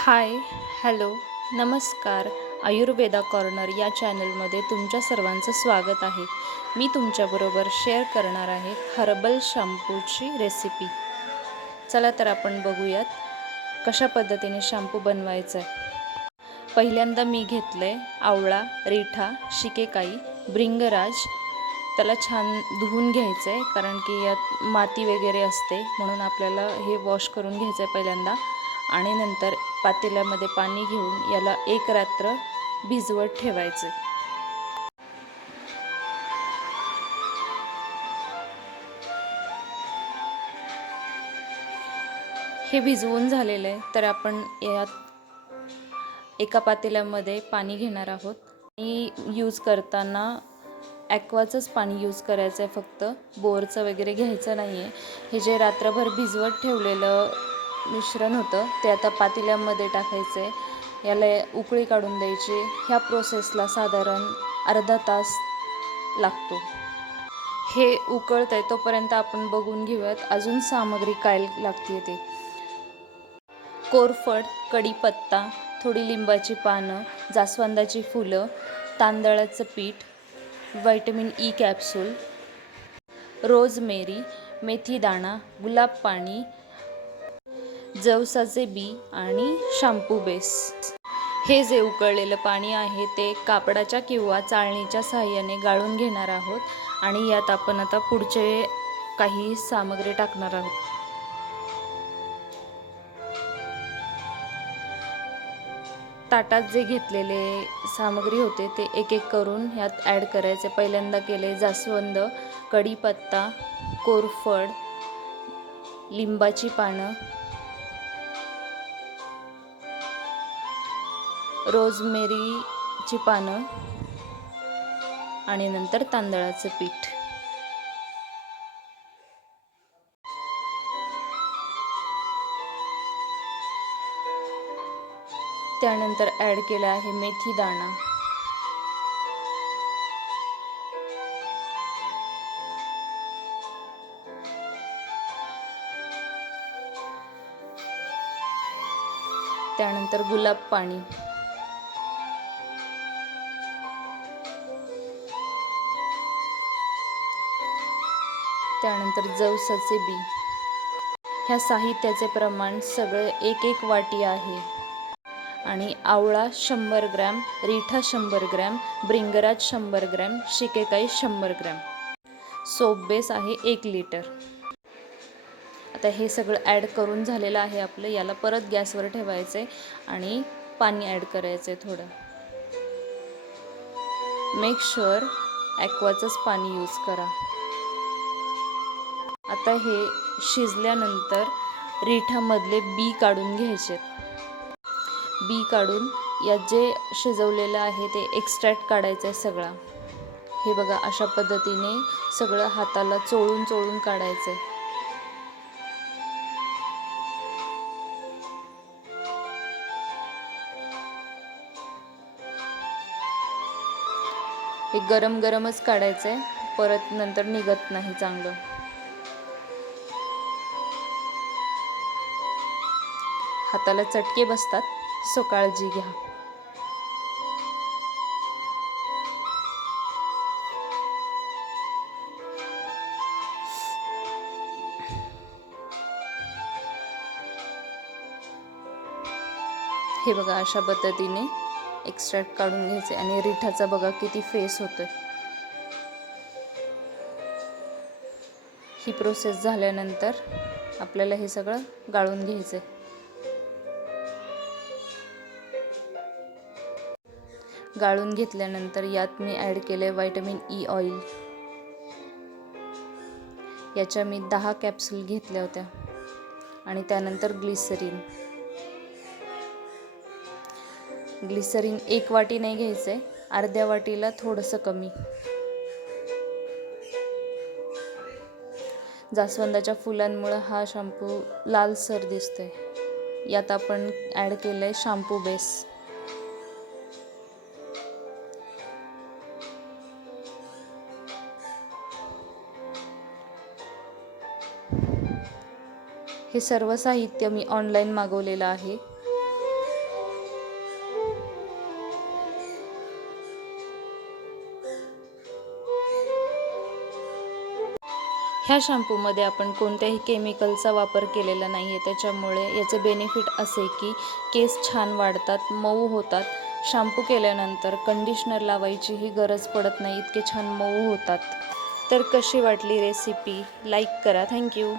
हाय, hello, नमस्कार. Ayurveda corner या चॅनलमध्ये तुमच्या सर्वांचं स्वागत आहे. मी तुमच्याबरोबर शेअर करणार आहे हर्बल शॅम्पूची रेसिपी. चला तर आपण बघूयात कशा पद्धतीने शॅम्पू बनवायचा आहे. पहिल्यांदा मी घेतलं आहे आवळा, रिठा, शिकेकाई, भृंगराज. त्याला छान धुवून घ्यायचं आहे, कारण की यात माती वगैरे असते, म्हणून आपल्याला हे वॉश करून घ्यायचं आहे पहिल्यांदा. आणि नंतर पातेल्यामध्ये पाणी घेऊन याला एक रात्र भिजवत ठेवायचे. हे भिजवून झालेलं आहे, तर आपण यात एका पातेल्यामध्ये पाणी घेणार आहोत. आणि यूज करताना ॲक्वाचंच पाणी यूज करायचं आहे, फक्त बोरचं वगैरे घ्यायचं नाही आहे. हे जे रात्रभर भिजवत ठेवलेलं मिश्रण होतं ते आता पातेल्यामध्ये टाकायचं आहे. याला उकळी काढून द्यायची. ह्या प्रोसेसला साधारण अर्धा तास लागतो. हे उकळतं आहे तोपर्यंत आपण बघून घेऊयात अजून सामग्री काय लागते ते. कोरफड, कढीपत्ता, थोडी लिंबाची पानं, जास्वंदाची फुलं, तांदळाचं पीठ, व्हिटॅमिन ई कॅप्सूल, रोजमेरी, मेथीदाणा, गुलाब पाणी, जवसाचे बी आणि शॅम्पू बेस. हे जे उकळलेलं पाणी आहे ते कापडाच्या किंवा चाळणीच्या साहाय्याने गाळून घेणार आहोत. आणि यात आपण आता पुढचे काही सामग्री टाकणार आहोत. ताटात जे घेतलेले सामग्री होते ते एक एक करून ह्यात ॲड करायचे. पहिल्यांदा केले जास्वंद, कढीपत्ता, कोरफड, लिंबाची पानं, रोजमेरीची पानं आणि नंतर तांदळाचं पीठ. त्यानंतर ॲड केला आहे मेथी दाणा, त्यानंतर गुलाब पाणी, त्यानंतर जवसाचे बी. ह्या साहित्याचे प्रमाण सगळं एक एक वाटी आहे. आणि आवळा 100 ग्रॅम, रिठा 100 ग्रॅम, भृंगराज 100 gram, shikakai 100 gram. Soap base आहे 1 लिटर. आता हे सगळं ॲड करून झालेलं आहे आपलं. याला परत गॅसवर ठेवायचं आहे आणि पाणी ॲड करायचं आहे थोडं. मेक शुअर ॲक्वाचंच पाणी यूज करा. आता हे शिजल्यानंतर रिठामधले बी काढून घ्यायचे. बी काढून यात जे शिजवलेलं आहे ते एक्स्ट्रॅक्ट काढायचं आहे सगळा. हे बघा, अशा पद्धतीने सगळं हाताला चोळून चोळून काढायचं आहे. हे गरम गरमच काढायचं आहे, परत नंतर निघत नाही चांगलं. हाताला चटके बसतात, सो काळजी घ्या. हे बघा, अशा पद्धतीने एक्स्ट्रॅक्ट काढून घ्यायचे. आणि रिठाचा बघा किती फेस होतोय. ही प्रोसेस झाल्यानंतर आपल्याला हे सगळं गाळून घ्यायचं आहे. गाळून घेतल्यानंतर यात मी ॲड केले व्हिटॅमिन ई ऑइल. याच्या मी 10 कॅप्सूल घेतल्या होत्या. आणि त्यानंतर ग्लिसरीन 1 वाटी नाही घ्यायचं आहे, अर्ध्या वाटीला थोडंसं कमी. जास्वंदाच्या फुलांमुळे हा शॅम्पू लालसर दिसतोय. यात आपण ॲड केलं आहे शॅम्पू बेस. हे सर्व साहित्य मी ऑनलाईन मागवलेलं आहे. ह्या शॅम्पूमध्ये आपण कोणत्याही केमिकलचा वापर केलेला नाही आहे, त्याच्यामुळे याचं बेनिफिट असे की केस छान वाढतात, मऊ होतात. शॅम्पू केल्यानंतर कंडिशनर लावायचीही गरज पडत नाही, इतके छान मऊ होतात. तर कशी वाटली रेसिपी? लाईक करा. थँक्यू.